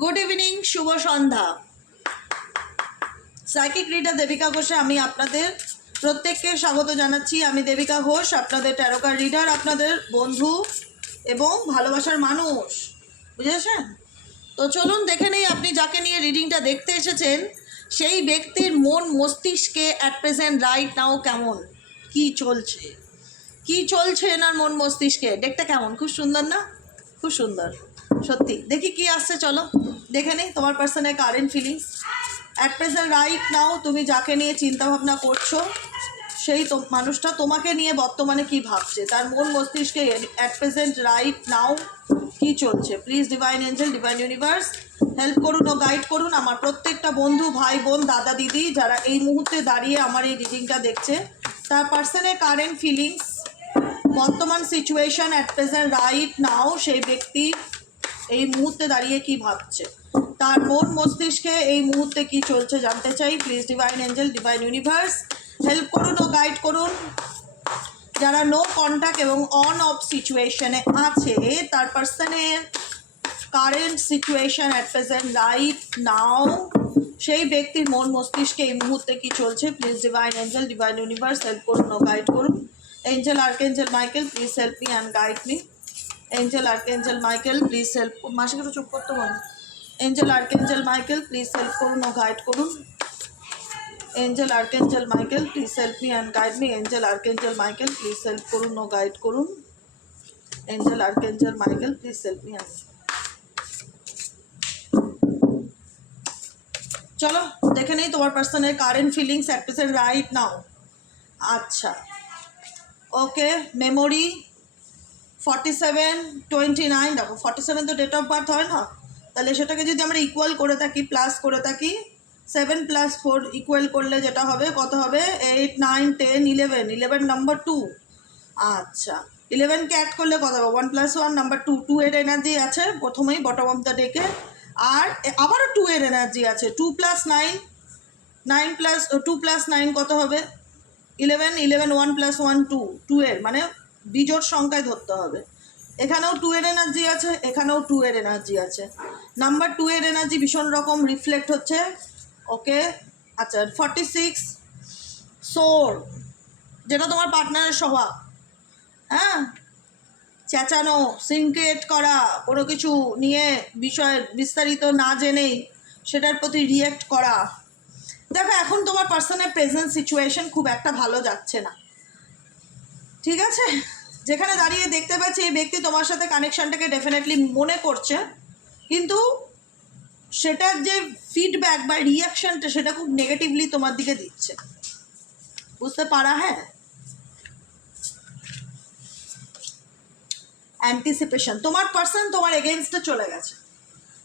Good evening, শুভ সন্ধ্যা। Psychic reader Devika ঘোষে আমি আপনাদের প্রত্যেককে স্বাগত জানাচ্ছি। আমি দেবিকা ঘোষ, আপনাদের ট্যারোকার রিডার, আপনাদের বন্ধু এবং ভালোবাসার মানুষ, বুঝেছেন? তো চলুন দেখে নেই আপনি যাকে নিয়ে রিডিংটা দেখতে এসেছেন সেই ব্যক্তির মন মস্তিষ্কে অ্যাট প্রেজেন্ট রাইট নাও কেমন, কি চলছে এনার মন মস্তিষ্কে। দেখতে কেমন? খুব সুন্দর না? খুব সুন্দর সত্যি। দেখি কি আসছে, চলো দেখে নেই তোমার পার্সনের current feelings at present right নাও। তুমি যাকে নিয়ে চিন্তাভাবনা করছো সেই মানুষটা তোমাকে নিয়ে বর্তমানে কি ভাবছে, তার মন মস্তিষ্কে অ্যাট প্রেজেন্ট রাইট নাও কি চলছে। Please divine angel, divine universe help করুন ও গাইড করুন আমার প্রত্যেকটা বন্ধু, ভাই বোন, দাদা দিদি যারা এই মুহূর্তে দাঁড়িয়ে আমার এই রিডিংটা দেখছে, তার পার্সনের কারেন্ট ফিলিংস, বর্তমান situation at present right now, সেই ব্যক্তি এই মুহূর্তে দাঁড়িয়ে কি ভাবছে, তার মন মস্তিষ্কে এই মুহূর্তে কি চলছে জানতে চাই। Please divine angel, divine universe help করুন ও গাইড করুন যারা নো কন্ট্যাক্ট এবং অন অফ সিচুয়েশনে আছে, তার পার্সনের current situation at present right now, সেই ব্যক্তির মন মস্তিষ্কে এই মুহূর্তে কি চলছে। Please divine angel, divine universe help করুন ও গাইড করুন। Angel archangel Michael please help me and guide me. Angel archangel Michael please help, মাসিকে তো চুপ করতে বল। Angel archangel Michael please help করুন ও গাইড করুন। Angel archangel Michael please help me and guide me. Angel archangel Michael please help করুন ও গাইড করুন। Angel archangel Michael please help me and, চলো দেখে নেই তোমার পার্সনের current feelings at present right now. আচ্ছা, ওকে, মেমোরি 4729, দেখো 47 তো ডেট অফ বার্থ হয় না, তাহলে সেটাকে যদি আমরা ইকুয়াল করে থাকি, প্লাস করে থাকি, 7 + 4 ইকুয়াল করলে যেটা হবে কত হবে? 8 9 10 11, 11 নাম্বার 2। আচ্ছা, 11কে অ্যাড করলে কত হবে? 1 + 1 নাম্বার 2, 2 এর এনার্জি আছে প্রথমেই বটম অফ দ্য ডেকে, আর আবারও 2 এর এনার্জি আছে। 2 + 9, 2 + 9 কত হবে? 11, 11 1 + 1 2, 2 এর মানে বিজোড় সংখ্যায় ধরতে হবে। এখানেও 2 এর এনার্জি আছে, এখানেও 2 এর এনার্জি আছে। নাম্বার 2 এর এনার্জি ভীষণ রকম রিফ্লেক্ট হচ্ছে। ওকে, আচ্ছা 46 সোর, যেটা তোমার পার্টনারের স্বভাব, হ্যাঁ, চেঁচানো, সিনক্রিয়েট করা, কোনো কিছু নিয়ে বিষয়ের বিস্তারিত না জেনেই সেটার প্রতি রিয়্যাক্ট করা। দেখো এখন তোমার পার্সনের প্রেজেন্ট সিচুয়েশন খুব একটা ভালো যাচ্ছে না, ঠিক আছে? যেখানে দাঁড়িয়ে দেখতে পাচ্ছি এই ব্যক্তি তোমার সাথে কানেকশানটাকে ডেফিনেটলি মনে করছে, কিন্তু সেটার যে ফিডব্যাক বা রিয়াকশানটা সেটা খুব নেগেটিভলি তোমার দিকে দিচ্ছে, বুঝতে পারা? হ্যাঁ, অ্যান্টিসিপেশন, তোমার পার্সন তোমার এগেনস্টে চলে গেছে।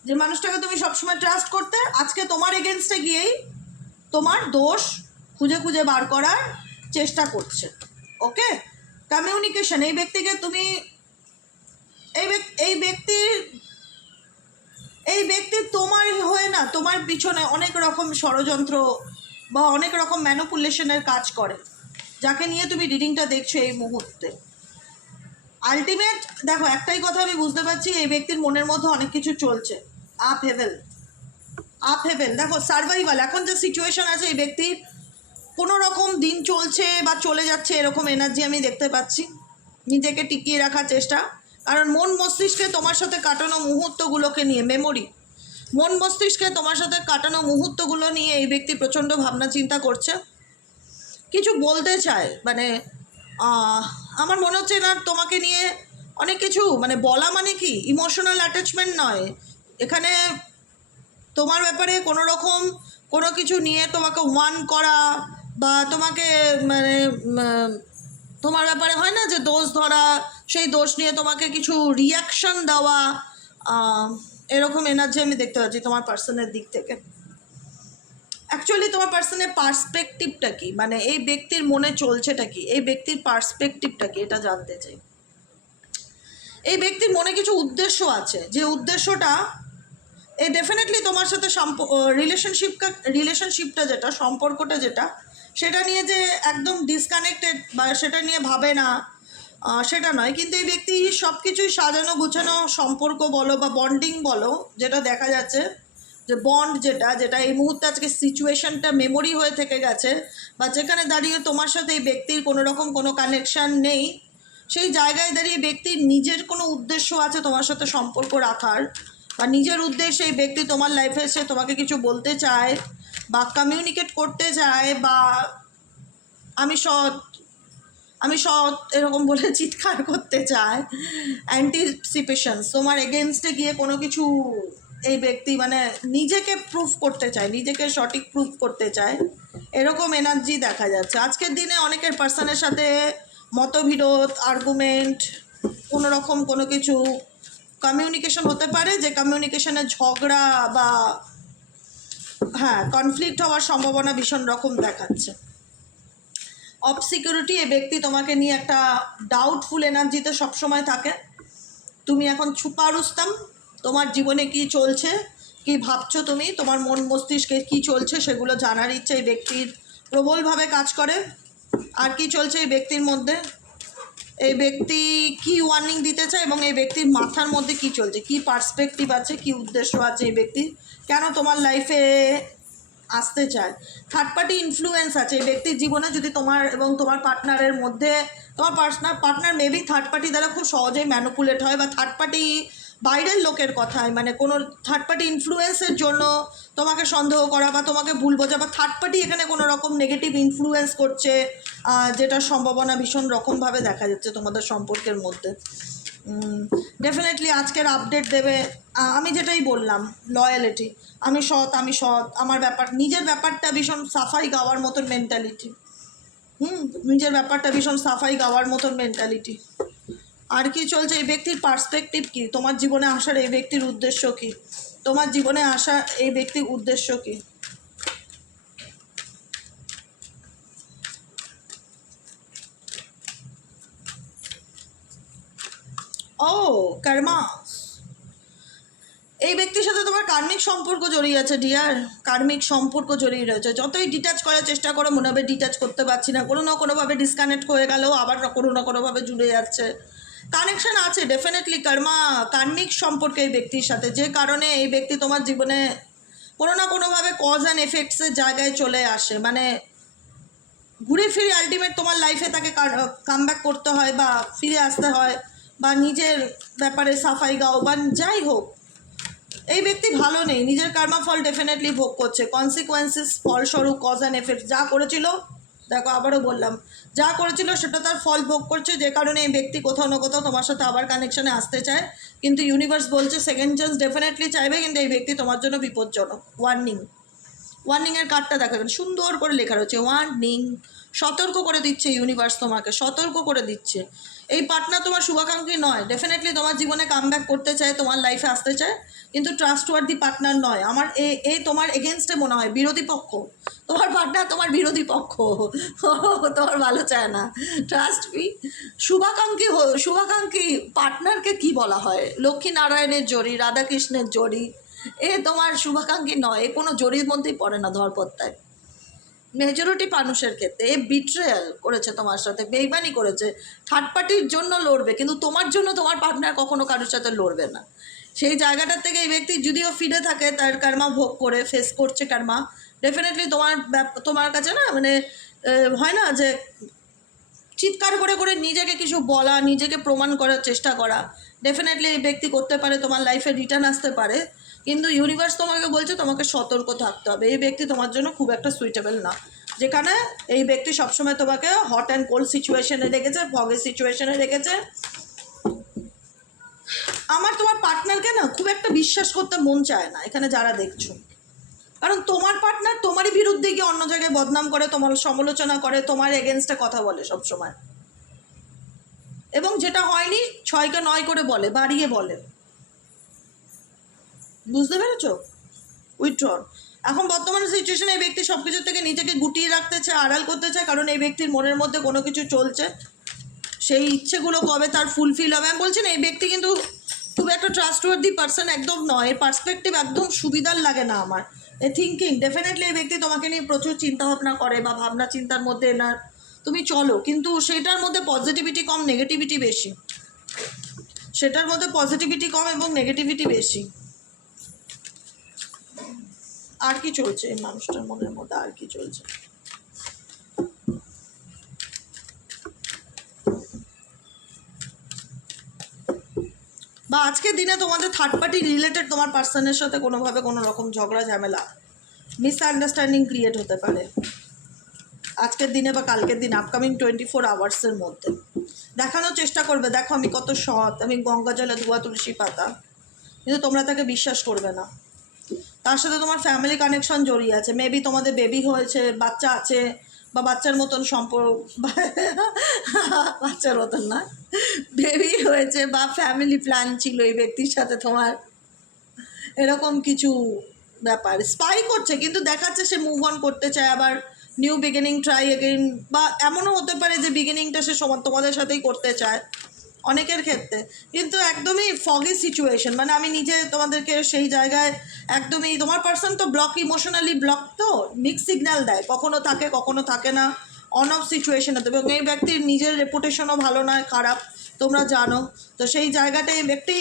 যে মানুষটাকে তুমি সবসময় ট্রাস্ট করতে, আজকে তোমার এগেনস্টে গিয়েই তোমার দোষ খুঁজে খুঁজে বার করার চেষ্টা করছে। ওকে, কমিউনিকেশন, এই ব্যক্তিকে তুমি এই ব্যক্তি তোমার হয়ে না, তোমার পিছনে অনেক রকম ষড়যন্ত্র বা অনেক রকম ম্যানিপুলেশনের কাজ করে, যাকে নিয়ে তুমি রিডিংটা দেখছো এই মুহূর্তে। আলটিমেট দেখো একটাই কথা আমি বুঝতে পারছি, এই ব্যক্তির মনের মধ্যে অনেক কিছু চলছে। আপ হেভেন, দেখো সার্ভাইভাল, এখন যে সিচুয়েশন আছে এই ব্যক্তির কোনো রকম দিন চলছে বা চলে যাচ্ছে এরকম এনার্জি আমি দেখতে পাচ্ছি, নিজেকে টিকিয়ে রাখার চেষ্টা। কারণ মন মস্তিষ্কে তোমার সাথে কাটানো মুহূর্তগুলোকে নিয়ে, মেমোরি, মন মস্তিষ্কে তোমার সাথে কাটানো মুহূর্তগুলো নিয়ে এই ব্যক্তি প্রচণ্ড ভাবনা চিন্তা করছে, কিছু বলতে চায়। মানে আমার মনে হচ্ছে না তোমাকে নিয়ে অনেক কিছু মানে বলা, মানে কি ইমোশনাল অ্যাটাচমেন্ট নয়, এখানে তোমার ব্যাপারে কোনো রকম কোনো কিছু নিয়ে তোমাকে ওয়ান করা বা তোমাকে মানে তোমার ব্যাপারে হয় না যে দোষ ধরা, সেই দোষ নিয়ে তোমাকে কিছু রিয়াকশন দেওয়া, এরকম এনার্জি আমি দেখতে পাচ্ছি তোমার পার্সনের দিক থেকে। অ্যাকচুয়ালি তোমার পার্সনের পার্সপেক্টিভটা কি, মানে এই ব্যক্তির মনে চলছেটা কি, এই ব্যক্তির পার্সপেক্টিভটা কি, এটা জানতে চাই। এই ব্যক্তির মনে কিছু উদ্দেশ্য আছে, যে উদ্দেশ্যটা এই ডেফিনেটলি তোমার সাথে রিলেশনশিপটা যেটা, সম্পর্কটা যেটা, সেটা নিয়ে যে একদম ডিসকানেক্টেড বা সেটা নিয়ে ভাবে না, সেটা নয়, কিন্তু এই ব্যক্তি সব কিছুই সাজানো গুছানো সম্পর্ক বলো বা বন্ডিং বলো, যেটা দেখা যাচ্ছে যে বন্ড যেটা যেটা এই মুহূর্তে আজকে সিচুয়েশনটা মেমোরি হয়ে থেকে গেছে, বা যেখানে দাঁড়িয়ে তোমার সাথে এই ব্যক্তির কোনো রকম কোনো কানেকশান নেই, সেই জায়গায় দাঁড়িয়ে ব্যক্তির নিজের কোনো উদ্দেশ্য আছে তোমার সাথে সম্পর্ক রাখার, বা নিজের উদ্দেশ্যে এই ব্যক্তি তোমার লাইফে এসে তোমাকে কিছু বলতে চায় বা কমিউনিকেট করতে চায়, বা আমি সৎ এরকম বলে চিৎকার করতে চায়, অ্যান্টিসিপেশনস তোমার এগেনস্টে গিয়ে কোনো কিছু এই ব্যক্তি মানে নিজেকে প্রুফ করতে চায়, নিজেকে সঠিক প্রুফ করতে চায়, এরকম এনার্জি দেখা যাচ্ছে আজকের দিনে। অনেকের পার্সনের সাথে মতবিরোধ, আর্গুমেন্ট, কোনো রকম কোনো কিছু কমিউনিকেশন হতে পারে, যে কমিউনিকেশনে ঝগড়া বা কনফ্লিক্ট হওয়ার সম্ভাবনা ভীষণ রকম দেখাচ্ছে। অফ সিকিউরিটি, এই ব্যক্তি তোমাকে নিয়ে একটা ডাউটফুল এনার্জিতে সবসময় থাকে। তুমি এখন ছুপা রুস্তম, তোমার জীবনে কি চলছে, কি ভাবছো তুমি, তোমার মন মস্তিষ্কে কি চলছে সেগুলো জানার ইচ্ছে এই ব্যক্তির প্রবলভাবে কাজ করে। আর কি চলছে এই ব্যক্তির মধ্যে, এই ব্যক্তি কি ওয়ার্নিং দিতে চায়, এবং এই ব্যক্তির মাথার মধ্যে কি চলছে, কি পার্সপেক্টিভ আছে, কি উদ্দেশ্য আছে এই ব্যক্তির, কেন তোমার লাইফে আসতে চায়। থার্ড পার্টি ইনফ্লুয়েন্স আছে এই ব্যক্তির জীবনে, যদি তোমার এবং তোমার পার্টনারের মধ্যে, তোমার পার্টনার মেবি থার্ড পার্টি দ্বারা খুব সহজেই ম্যানুপুলেট হয়, বা থার্ড পার্টি বাইরের লোকের কথায় মানে কোনো থার্ড পার্টি ইনফ্লুয়েন্সের জন্য তোমাকে সন্দেহ করা বা তোমাকে ভুল বোঝা, বা থার্ড পার্টি এখানে কোনো রকম নেগেটিভ ইনফ্লুয়েন্স করছে, যেটার সম্ভাবনা ভীষণ রকমভাবে দেখা যাচ্ছে তোমাদের সম্পর্কের মধ্যে। ডেফিনেটলি আজকের আপডেট দেবে। আমি যেটাই বললাম, লয়ালিটি, আমি সৎ, আমার ব্যাপার, নিজের ব্যাপারটা ভীষণ সাফাই গাওয়ার মতন মেন্টালিটি। নিজের ব্যাপারটা ভীষণ সাফাই গাওয়ার মতন মেন্টালিটি। আর কি চলছে এই ব্যক্তির পার্সপেক্টিভ কী, তোমার জীবনে আসার এই ব্যক্তির উদ্দেশ্য কী, তোমার জীবনে আসা এই ব্যক্তির উদ্দেশ্য কী। ও কর্মা, এই ব্যক্তির সাথে তোমার কার্মিক সম্পর্ক জড়িয়ে আছে ডিয়ার, কার্মিক সম্পর্ক জড়িয়ে রয়েছে। যতই ডিটাচ করার চেষ্টা করো মনে হবে ডিটাচ করতে পারছি না, কোনো না কোনোভাবে ডিসকানেক্ট হয়ে গেলেও আবার কোনো না কোনোভাবে জুড়ে যাচ্ছে। কানেকশান আছে ডেফিনেটলি কার্মিক সম্পর্কে এই ব্যক্তির সাথে, যে কারণে এই ব্যক্তি তোমার জীবনে কোনো না কোনোভাবে কজ অ্যান্ড এফেক্টসের জায়গায় চলে আসে, মানে ঘুরে ফিরে আলটিমেট তোমার লাইফে তাকে কামব্যাক করতে হয় বা ফিরে আসতে হয়, বা নিজের ব্যাপারে সাফাই গাও বা যাই হোক। এই ব্যক্তি ভালো নেই, নিজের কর্মফল ডেফিনেটলি ভোগ করছে, কনসিকোয়েন্সেস, ফলস্বরূপ কজ অ্যান্ড এফেক্ট, যা করেছিল, দেখো আবারও বললাম, যা করেছিল সেটা তার ফল ভোগ করছে, যে কারণে এই ব্যক্তি কোথাও না কোথাও তোমার সাথে আবার কানেকশানে আসতে চায়। কিন্তু ইউনিভার্স বলছে সেকেন্ড চান্স ডেফিনেটলি চাইবে, কিন্তু এই ব্যক্তি তোমার জন্য বিপজ্জনক। ওয়ার্নিংয়ের কার্ডটা দেখাবেন, সুন্দর করে লেখা রয়েছে ওয়ার্নিং, সতর্ক করে দিচ্ছে ইউনিভার্স, তোমাকে সতর্ক করে দিচ্ছে। এই পার্টনার তোমার শুভাকাঙ্ক্ষী নয়, ডেফিনেটলি তোমার জীবনে কামব্যাক করতে চায়, তোমার লাইফে আসতে চায়, কিন্তু ট্রাস্টওয়ার্দি পার্টনার নয়। আমার এই তোমার এগেনস্টে মনে হয় বিরোধী পক্ষ, তোমার পার্টনার তোমার বিরোধী পক্ষ, তোমার ভালো চায় না। ট্রাস্ট মি, শুভাকাঙ্ক্ষী পার্টনারকে কি বলা হয়, লক্ষ্মী নারায়ণের জড়ি, রাধাকৃষ্ণের জড়ি, এ তোমার শুভাকাঙ্ক্ষী নয়, এ কোনো জড়ির মধ্যেই পড়ে না ধরপত্তায়। মেজরিটি মানুষের ক্ষেত্রে এ বিট্রেয়াল করেছে তোমার সাথে, বেইমানি করেছে, থার্ড পার্টির জন্য লড়বে, কিন্তু তোমার জন্য তোমার পার্টনার কখনো কারোর সাথে লড়বে না। সেই জায়গাটার থেকে এই ব্যক্তি যদিও ফিরে থাকে, তার কর্মা ভোগ করে ফেস করছে কর্মা, ডেফিনেটলি তোমার কাছে না মানে হয় না যে চিৎকার করে করে নিজেকে কিছু বলা, নিজেকে প্রমাণ করার চেষ্টা করা, ডেফিনেটলি এই ব্যক্তি করতে পারে, তোমার লাইফে রিটার্ন আসতে পারে, কিন্তু ইউনিভার্স তোমাকে বলছে তোমাকে সতর্ক থাকতে হবে। এই ব্যক্তি তোমার জন্য খুব একটা সুইটেবল না, যেখানে এই ব্যক্তি সবসময় তোমাকে হট অ্যান্ড কোল্ড সিচুয়েশনে রেখেছে, ফগের সিচুয়েশনে রেখেছে। আমার তোমার পার্টনারকে না খুব একটা বিশ্বাস করতে মন চায় না এখানে যারা দেখছো, কারণ তোমার পার্টনার তোমারই বিরুদ্ধে গিয়ে অন্য জায়গায় বদনাম করে, তোমার সমালোচনা করে, তোমার এগেনস্টে কথা বলে সবসময়, এবং যেটা হয়নি 6কে 9 করে বলে, বাড়িয়ে বলে। বুঝতে পেরেছ? উইথড্রল। এখন বর্তমানে সিচুয়েশনে এই ব্যক্তি সব কিছুর থেকে নিজেকে গুটিয়ে রাখতে চায়, আড়াল করতে চায়, কারণ এই ব্যক্তির মনের মধ্যে কোনো কিছু চলছে, সেই ইচ্ছেগুলো কবে তার ফুলফিল হবে। আমি বলছি না এই ব্যক্তি কিন্তু খুব একটা ট্রাস্টওয়ার্দি পার্সন একদম নয়, এর পার্সপেক্টিভ একদম সুবিধার লাগে না আমার। এ থিঙ্কিং ডেফিনেটলি এই ব্যক্তি তোমাকে নিয়ে প্রচুর চিন্তাভাবনা করে, বা ভাবনা চিন্তার মধ্যে এনার তুমি চলো, কিন্তু সেটার মধ্যে পজিটিভিটি কম, নেগেটিভিটি বেশি। সেটার মধ্যে পজিটিভিটি কম এবং নেগেটিভিটি বেশি। আর কি চলছে এই মানুষটার মনের মধ্যে, আর কি চলছে? বা আজকের দিনে তোমাদের থার্ড পার্টি রিলেটেড তোমার পার্সনের সাথে কোনোভাবে কোনো রকম ঝগড়া ঝামেলা, মিসআন্ডারস্ট্যান্ডিং ক্রিয়েট হতে পারে আজকের দিনে বা কালকের দিন, আপকামিং 24 আওয়ার্সের মধ্যে। দেখানোর চেষ্টা করবে, দেখো আমি কত সৎ, আমি গঙ্গা জলে ধোয়া তুলসী পাতা, কিন্তু তোমরা তাকে বিশ্বাস করবে না। তার সাথে তোমার ফ্যামিলি কানেকশন জড়িয়ে আছে, মেবি তোমাদের বেবি হয়েছে, বাচ্চা আছে, বা বাচ্চার মতন সম্পর্ক, বাচ্চার মতন না, বেবি হয়েছে বা ফ্যামিলি প্ল্যান ছিল এই ব্যক্তির সাথে তোমার, এরকম কিছু ব্যাপার। স্পাই করছে কিন্তু দেখাচ্ছে সে মুভ অন করতে চায়, আবার নিউ বিগিনিং ট্রাই এগেইন, বা এমনও হতে পারে যে বিগিনিংটা সে তোমাদের সাথেই করতে চায় অনেকের ক্ষেত্রে, কিন্তু একদমই ফগি সিচুয়েশন। মানে আমি নিজে তোমাদেরকে সেই জায়গায় একদমই, তোমার পার্সন তো ব্লক, ইমোশনালি ব্লক, তো মিক্স সিগন্যাল দেয়, কখনো থাকে কখনো থাকে না, অন অফ সিচুয়েশন হতে। এবং এই ব্যক্তির নিজের রেপুটেশনও ভালো নয়, খারাপ, তোমরা জানো। তো সেই জায়গাটায় এই ব্যক্তি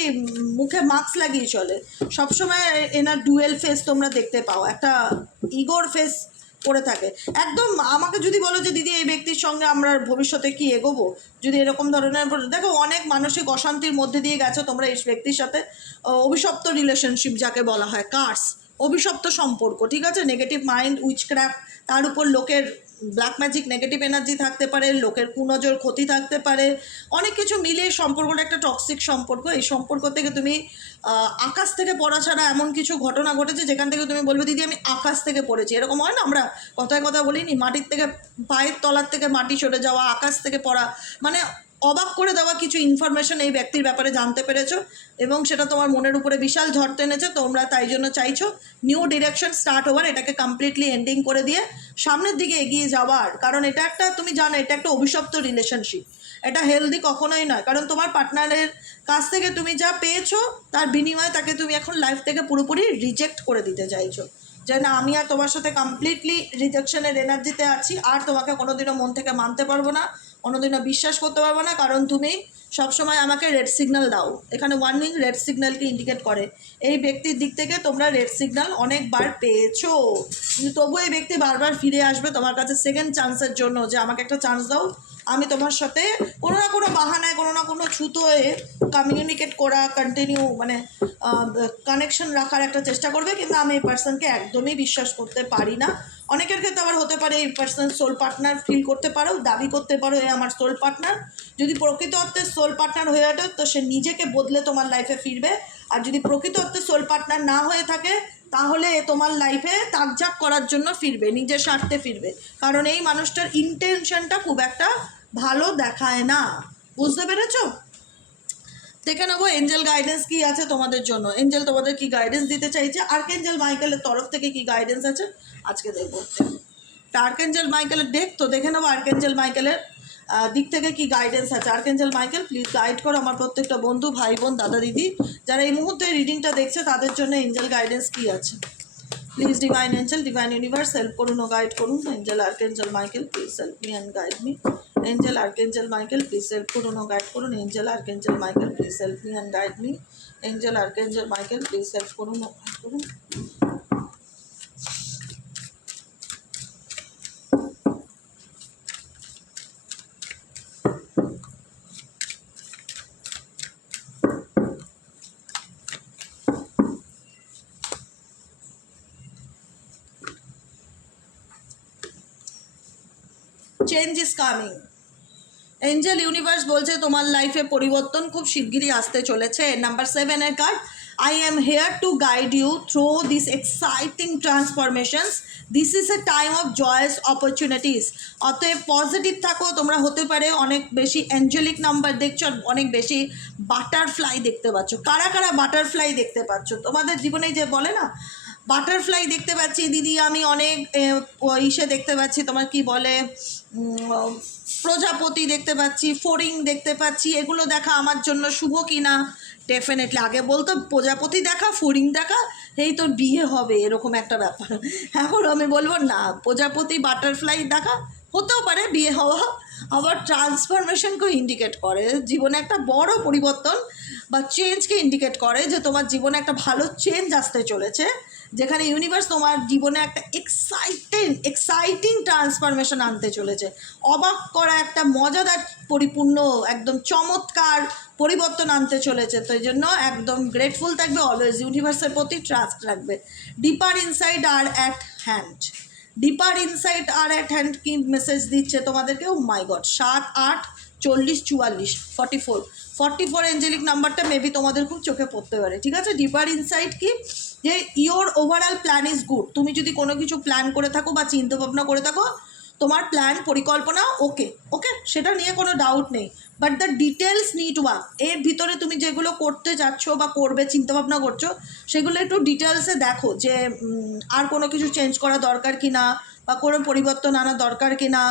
মুখে মাস্ক লাগিয়ে চলে সবসময়, এনার ডুয়েল ফেস তোমরা দেখতে পাও, একটা ইগোর ফেস করে থাকে একদম। আমাকে যদি বলো যে দিদি এই ব্যক্তির সঙ্গে আমরা ভবিষ্যতে কি এগোবো, যদি এরকম ধরনের, দেখো অনেক মানসিক অশান্তির মধ্যে দিয়ে গেছো তোমরা এই ব্যক্তির সাথে, অভিশপ্ত রিলেশনশিপ যাকে বলা হয়, কার্স, অভিশপ্ত সম্পর্ক, ঠিক আছে, নেগেটিভ মাইন্ড, উইচক্রাফট, তার উপর লোকের ব্ল্যাক ম্যাজিক, নেগেটিভ এনার্জি থাকতে পারে, লোকের কুনজর, ক্ষতি থাকতে পারে, অনেক কিছু মিলিয়ে সম্পর্কটা একটা টক্সিক সম্পর্ক। এই সম্পর্ক থেকে তুমি আকাশ থেকে পড়া ছাড়া এমন কিছু ঘটনা ঘটেছে যেখান থেকে তুমি বলবে দিদি আমি আকাশ থেকে পড়েছি। এরকম হয় না, আমরা কথায় কথা বলিনি, মাটির থেকে, পায়ের তলার থেকে মাটি সরে যাওয়া, আকাশ থেকে পড়া, মানে অবাক করে দেওয়া কিছু ইনফরমেশন এই ব্যক্তির ব্যাপারে জানতে পেরেছো, এবং সেটা তোমার মনের উপরে বিশাল ঝড় টেনেছে। তোমরা তাই জন্য চাইছো নিউ ডিরেকশন স্টার্ট ওভার, এটাকে কমপ্লিটলি এন্ডিং করে দিয়ে সামনের দিকে এগিয়ে যাওয়ার। কারণ এটা একটা, তুমি জানো এটা একটা অভিশপ্ত রিলেশনশিপ, এটা হেলদি কখনোই নয়। কারণ তোমার পার্টনারের কাছ থেকে তুমি যা পেয়েছো তার বিনিময়ে তাকে তুমি এখন লাইফ থেকে পুরোপুরি রিজেক্ট করে দিতে চাইছো, যে না আমি আর তোমার সাথে কমপ্লিটলি রিজেকশনের এনার্জিতে আছি, আর তোমাকে কোনোদিনও মন থেকে মানতে পারবো না, কোনোদিনও বিশ্বাস করতে পারবো না, কারণ তুমি সবসময় আমাকে রেড সিগন্যাল দাও। এখানে ওয়ার্নিং রেড সিগন্যালকে ইন্ডিকেট করে, এই ব্যক্তির দিক থেকে তোমরা রেড সিগন্যাল অনেকবার পেয়েছো, কিন্তু তবুও এই ব্যক্তি বারবার ফিরে আসবে তোমার কাছে সেকেন্ড চান্সের জন্য, যে আমাকে একটা চান্স দাও, আমি তোমার সাথে কোনো না কোনো বাহানায়, কোনো না কোনো ছুতোয় কমিউনিকেট করা, কন্টিনিউ মানে কানেকশন রাখার একটা চেষ্টা করবে। কিন্তু আমি এই পার্সনকে একদমই বিশ্বাস করতে পারি না। অনেকের ক্ষেত্রে আবার হতে পারে এই পার্সন সোল পার্টনার ফিল করতে পারো, দাবি করতে পারো এ আমার সোল পার্টনার। যদি প্রকৃত অর্থে সোল পার্টনার হয়ে ওঠে তো সে নিজেকে বদলে তোমার লাইফে ফিরবে, আর যদি প্রকৃত অর্থে সোল পার্টনার না হয়ে থাকে তাহলে তোমার লাইফে তাকঝাক করার জন্য ফিরবে, নিজের স্বার্থে ফিরবে। কারণ এই মানুষটার ইন্টেনশনটা খুব একটা ভালো দেখায় না, বুঝতে পেরেছো? দেখে নেবো এঞ্জেল গাইডেন্স কি আছে তোমাদের জন্য, এঞ্জেল তোমাদের কি গাইডেন্স দিতে চাইছে, আর্কএঞ্জেল মাইকেলের তরফ থেকে কি গাইডেন্স আছে আজকে দেখবো। আর্কএঞ্জেল মাইকেলের ডেক তো দেখে নেবো, আর্কএঞ্জেল মাইকেলের দিক থেকে কি গাইডেন্স আছে। আর্কএঞ্জেল মাইকেল প্লিজ গাইড করো আমার প্রত্যেকটা বন্ধু, ভাই বোন, দাদা দিদি যারা এই মুহূর্তে রিডিংটা দেখছে তাদের জন্য এঞ্জেল গাইডেন্স কি আছে। Please divine angel, divine universe help করুন ও গাইড করুন। Angel archangel Michael please help me and guide me. Angel archangel Michael please help করুন ও গাইড করুন। Angel archangel Michael please help me and guide me. Angel archangel Michael please help করুন ও guide করুন। Change is coming. Angel universe বলছে তোমার লাইফে পরিবর্তন খুব শিগগিরই আসতে চলেছে। Number 7 card, I am here to guide you through this exciting transformations, this is a time of joys opportunities. অতএব পজিটিভ থাকো, তোমরা হতে পারে অনেক বেশি অ্যাঞ্জেলিক নাম্বার দেখছো, অনেক বেশি বাটারফ্লাই দেখতে পাচ্ছ। কারা কারা বাটারফ্লাই দেখতে পাচ্ছ তোমাদের জীবনে, যে বলে না বাটারফ্লাই দেখতে পাচ্ছি দিদি আমি অনেক, ইসে দেখতে পাচ্ছি তোমার কি বলে, প্রজাপতি দেখতে পাচ্ছি, ফড়িং দেখতে পাচ্ছি, এগুলো দেখা আমার জন্য শুভ কিনা? ডেফিনেটলি আগে বলতো প্রজাপতি দেখা, ফড়িং দেখা, এই তোর বিয়ে হবে এরকম একটা ব্যাপার। এখন আমি বলবো না, প্রজাপতি বাটারফ্লাই দেখা হতেও পারে বিয়ে হওয়া, আবার ট্রান্সফরমেশনকেও ইন্ডিকেট করে, জীবনে একটা বড় পরিবর্তন বা চেঞ্জকে ইন্ডিকেট করে যে তোমার জীবনে একটা ভালো চেঞ্জ আসতে চলেছে, যেখানে ইউনিভার্স তোমার জীবনে একটা এক্সাইটিং ট্রান্সফরমেশন আনতে চলেছে, অবাক করা একটা মজাদার পরিপূর্ণ একদম চমৎকার পরিবর্তন আনতে চলেছে। তো এই জন্য একদম গ্রেটফুল থাকবে, অলওয়েজ ইউনিভার্সের প্রতি ট্রাস্ট রাখবে। Deeper inside are at hand, deeper insight are at hand কি মেসেজ দিচ্ছে তোমাদেরকে? ও মাই গড, 7, 8, 40, 44, 44 এঞ্জেলিক নাম্বারটা মেবি তোমাদের খুব চোখে পড়তে পারে। ঠিক আছে, ডিপার ইনসাইট কি, যে your overall plan is good. তুমি যদি কোনো কিছু প্ল্যান করে থাকো বা চিন্তা ভাবনা করে থাকো, তোমার প্ল্যান পরিকল্পনা ওকে, সেটা নিয়ে কোনো ডাউট নেই, but the details need work. এর ভিতরে তুমি যেগুলো করতে যাচ্ছ বা করবে চিন্তাভাবনা করছো, সেগুলো একটু ডিটেলসে দেখো যে আর কোনো কিছু চেঞ্জ করা দরকার কি না, বা কোনো পরিবর্তন আনা দরকার কি না।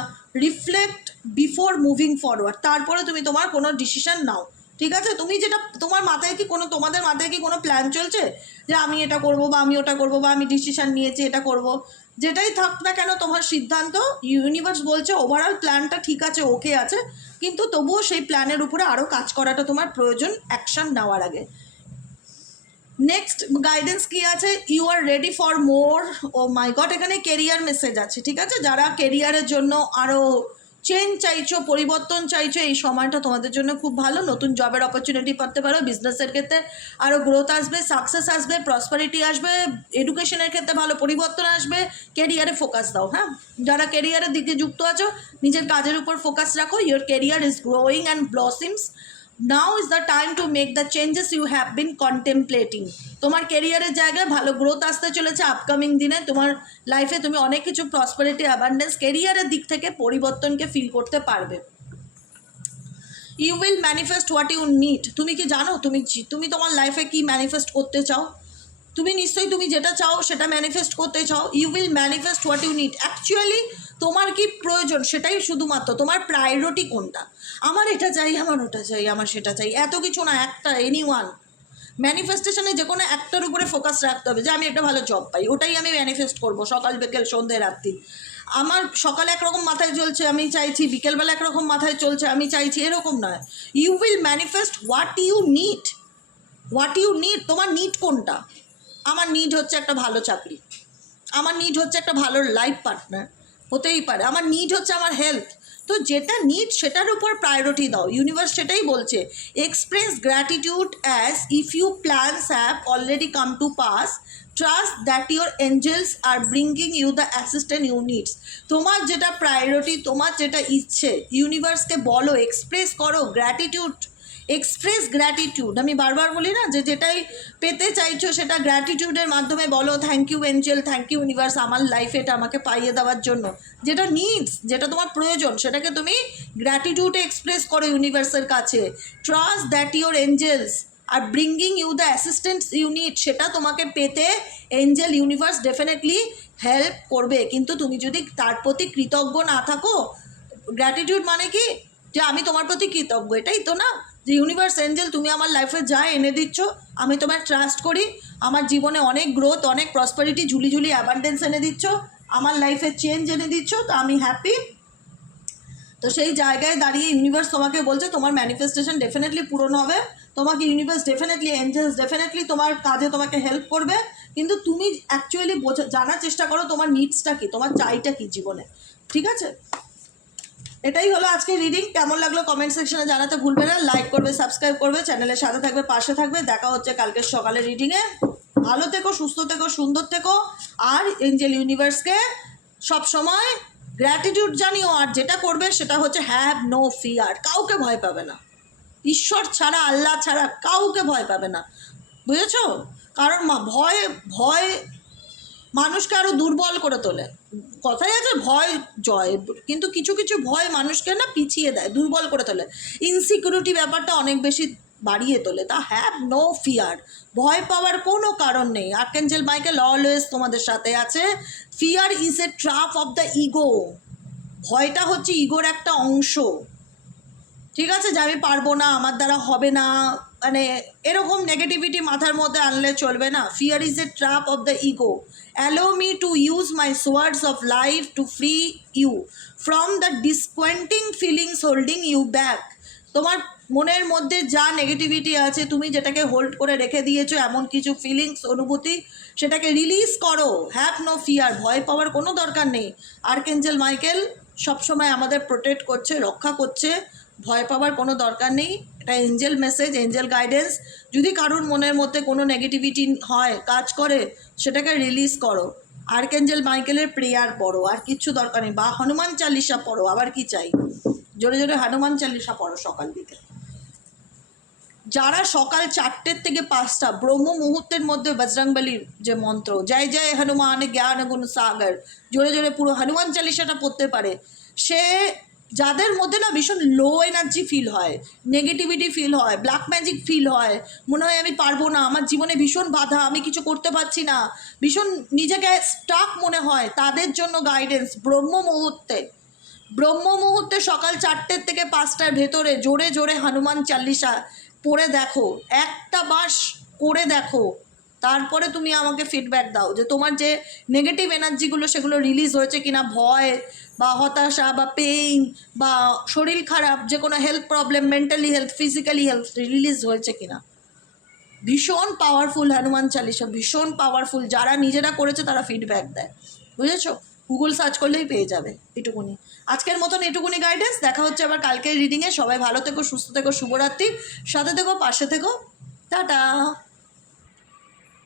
রিফ্লেক্ট বিফোর মুভিং ফরওয়ার্ড, তারপরে তুমি তোমার কোনো ডিসিশন নাও। ঠিক আছে, তুমি যেটা তোমার মাথায় কি কোনো, তোমাদের মাথায় কি কোনো প্ল্যান চলছে যে আমি এটা করব বা আমি ওটা করব বা আমি ডিসিশন নিয়েছি এটা করব? যেটাই থাক না কেন তোমার সিদ্ধান্ত, ইউনিভার্স বলছে ওভারঅল প্ল্যানটা ঠিক আছে, ওকে আছে, কিন্তু তবুও সেই প্ল্যানের উপরে আরও কাজ করাটা তোমার প্রয়োজন অ্যাকশন নেওয়ার আগে। নেক্সট গাইডেন্স কি আছে? You are ready for more. Oh my god, এখানে কেরিয়ার মেসেজ আছে। ঠিক আছে, যারা কেরিয়ারের জন্য আরও চেঞ্জ চাইছো, পরিবর্তন চাইছো, এই সময়টা তোমাদের জন্য খুব ভালো। নতুন জবের অপরচুনিটি পাতে পারো, বিজনেসের ক্ষেত্রে আরও গ্রোথ আসবে, সাকসেস আসবে, প্রসপারিটি আসবে, এডুকেশনের ক্ষেত্রে ভালো পরিবর্তন আসবে। কেরিয়ারে ফোকাস দাও। হ্যাঁ, যারা কেরিয়ারের দিকে যুক্ত আছো, নিজের কাজের উপর ফোকাস রাখো। Your career is growing and blossoms. Now is the time to make the changes you have been contemplating. তোমার কেরিয়ারের জায়গায় ভালো গ্রোথ আসতে চলেছে আপকামিং দিনে। তোমার লাইফে তুমি অনেক কিছু প্রসপারিটি, অ্যাবান্ডেন্স, কেরিয়ারের দিক থেকে পরিবর্তনকে ফিল করতে পারবে। You will manifest what you need. তুমি কি জানো তুমি তোমার লাইফে কি ম্যানিফেস্ট করতে চাও? তুমি নিশ্চয়ই তুমি যেটা চাও সেটা ম্যানিফেস্ট করতে চাও। You will manifest what you need. Actually তোমার কি প্রয়োজন সেটাই শুধুমাত্র, তোমার প্রায়োরিটি কোনটা। আমার এটা চাই, আমার ওটা চাই, আমার সেটা চাই, এত কিছু না, একটা এনি ওয়ান। ম্যানিফেস্টেশনে যে কোনো একটার উপরে ফোকাস রাখতে হবে, যে আমি একটা ভালো জব পাই, ওটাই আমি ম্যানিফেস্ট করবো, সকাল বিকেল সন্ধ্যে রাত্রি। আমার সকালে একরকম মাথায় চলছে আমি চাইছি, বিকেলবেলা একরকম মাথায় চলছে আমি চাইছি, এরকম নয়। You will manifest what you need. What you need, তোমার নিড কোনটা? আমার নিড হচ্ছে একটা ভালো চাকরি, আমার নিড হচ্ছে একটা ভালো লাইফ পার্টনার, হতেই পারে। আমার নিড হচ্ছে আমার হেলথ। তো যেটা নিড সেটার উপর প্রায়োরিটি দাও। ইউনিভার্স সেটাই বলছে, express gratitude as if you plans have already come to pass, trust that your angels are bringing you the assistant you needs. তোমার যেটা প্রায়োরিটি, তোমার যেটা ইচ্ছে, ইউনিভার্সকে বলো, এক্সপ্রেস করো গ্র্যাটিটিউড। এক্সপ্রেস গ্র্যাটিটিউড, আমি বারবার বলি না, যে যেটাই পেতে চাইছো সেটা গ্র্যাটিটিউডের মাধ্যমে বলো। Thank you angel, thank you universe, আমার লাইফে এটা আমাকে পাইয়ে দেওয়ার জন্য। যেটা নিডস, যেটা তোমার প্রয়োজন, সেটাকে তুমি গ্র্যাটিটিউডে এক্সপ্রেস করো ইউনিভার্সের কাছে। Trust that your angels are bringing you the assistance you need, সেটা তোমাকে পেতে এঞ্জেল ইউনিভার্স ডেফিনেটলি হেল্প করবে। কিন্তু তুমি যদি তার প্রতি কৃতজ্ঞ না থাকো, গ্র্যাটিটিউড মানে কি, যে আমি তোমার প্রতি কৃতজ্ঞ, এটাই তো না, যে ইউনিভার্স এঞ্জেল তুমি আমার লাইফে যা এনে দিচ্ছ আমি তোমায় ট্রাস্ট করি, আমার জীবনে অনেক গ্রোথ, অনেক প্রসপারিটি, ঝুলি ঝুলি অ্যাবান্ডেন্স এনে দিচ্ছ, আমার লাইফে চেঞ্জ এনে দিচ্ছ, তো আমি হ্যাপি। তো সেই জায়গায় দাঁড়িয়ে ইউনিভার্স তোমাকে বলছে তোমার ম্যানিফেস্টেশন ডেফিনেটলি পূরণ হবে। তোমাকে ইউনিভার্স ডেফিনেটলি, এঞ্জেলস ডেফিনেটলি তোমার কাজে তোমাকে হেল্প করবে। কিন্তু তুমি অ্যাকচুয়ালি জানার চেষ্টা করো তোমার নিডসটা কী, তোমার চাইটা কী জীবনে। ঠিক আছে, এটাই হলো আজকে রিডিং। কেমন লাগলো কমেন্ট সেকশনে জানাতে ভুলবে না। লাইক করবে, সাবস্ক্রাইব করবে, চ্যানেলের সাথে থাকবে, পাশে থাকবে। দেখা হচ্ছে কালকের সকালে রিডিংয়ে। ভালো থেকো, সুস্থ থেকো, সুন্দর থেকো। আর এঞ্জেল ইউনিভার্সকে সবসময় গ্র্যাটিটিউড জানিও। আর যেটা করবে সেটা হচ্ছে হ্যাভ নো ফিয়ার, কাউকে ভয় পাবে না। ঈশ্বর ছাড়া, আল্লাহ ছাড়া কাউকে ভয় পাবে না, বুঝেছো? কারণ ভয় মানুষকে আরও দুর্বল করে তোলে। কথাই আছে ভয় জয়, কিন্তু কিছু কিছু ভয় মানুষকে না পিছিয়ে দেয়, দুর্বল করে তোলে, ইনসিকিউরিটি ব্যাপারটা অনেক বেশি বাড়িয়ে তোলে। তা হ্যাভ নো ফিয়ার, ভয় পাওয়ার কোনো কারণ নেই। আর্কেঞ্জেল মাইকেল অলওয়েজ তোমাদের সাথে আছে। Fear is A trap of the ego. ভয়টা হচ্ছে ইগোর একটা অংশ। ঠিক আছে, যে আমি পারবো না, আমার দ্বারা হবে না, মানে এরকম নেগেটিভিটি মাথার মধ্যে আনলে চলবে না। Fear is a trap of the ego, allow me to use my swords of life to free you from the disquieting feelings holding you back. তোমার মনের মধ্যে যা নেগেটিভিটি আছে, তুমি যেটাকে হোল্ড করে রেখে দিয়েছো, এমন কিছু ফিলিংস, অনুভূতি, সেটাকে রিলিজ করো। হ্যাভ নো ফিয়ার, ভয় পাওয়ার কোনো দরকার নেই। আর্কএঞ্জেল মাইকেল সবসময় আমাদের প্রোটেক্ট করছে, রক্ষা করছে, ভয় পাওয়ার কোনো দরকার নেই। এটা এঞ্জেল মেসেজ, এঞ্জেল গাইডেন্স। যদি কারোর মনের মধ্যে কোনো নেগেটিভিটি হয়, কাজ করে, সেটাকে রিলিজ করো। আর্কএঞ্জেল মাইকেলের প্রেয়ার পড়ো, আর কিচ্ছু দরকার নেই। বা হনুমান চালিসা পড়ো, আবার কি চাই? জোরে জোরে হনুমান চালিসা পড়ো সকাল দিকে। যারা সকাল 4টে থেকে 5টা ব্রহ্ম মুহূর্তের মধ্যে বজরংবলীর যে মন্ত্র, জয় জয় হনুমান জ্ঞান গুণ সাগর, জোরে জোরে পুরো হনুমান চালিসাটা পড়তে পারে, সে যাদের মধ্যে না ভীষণ লো এনার্জি ফিল হয়, নেগেটিভিটি ফিল হয়, ব্ল্যাক ম্যাজিক ফিল হয়, মনে হয় আমি পারবো না, আমার জীবনে ভীষণ বাধা, আমি কিছু করতে পারছি না, ভীষণ নিজেকে স্টাক মনে হয়, তাদের জন্য গাইডেন্স ব্রহ্ম মুহূর্তে সকাল 4টে থেকে 5টার ভেতরে জোরে জোরে হনুমান চালিসা পড়ে দেখো, একটা বাস করে দেখো, তারপরে তুমি আমাকে ফিডব্যাক দাও যে তোমার যে নেগেটিভ এনার্জিগুলো সেগুলো রিলিজ হয়েছে কিনা, ভয় বা হতাশা বা পেইন বা শরীর খারাপ, যে কোনো health problem, mentally health, physically health release হয়েছে কিনা। ভীষণ পাওয়ারফুল হনুমান চালিসা, ভীষণ পাওয়ারফুল। যারা নিজেরা করেছে তারা ফিডব্যাক দেয়, বুঝেছো? গুগল সার্চ করলেই পেয়ে যাবে। এটুকুনি আজকের মতন, এটুকুনি গাইডেন্স। দেখা হচ্ছে আবার কালকের রিডিংয়ে। সবাই ভালো থেকো, সুস্থ থেকো, শুভরাত্রি। সাথে থেকো, পাশে থেকো, টাটা।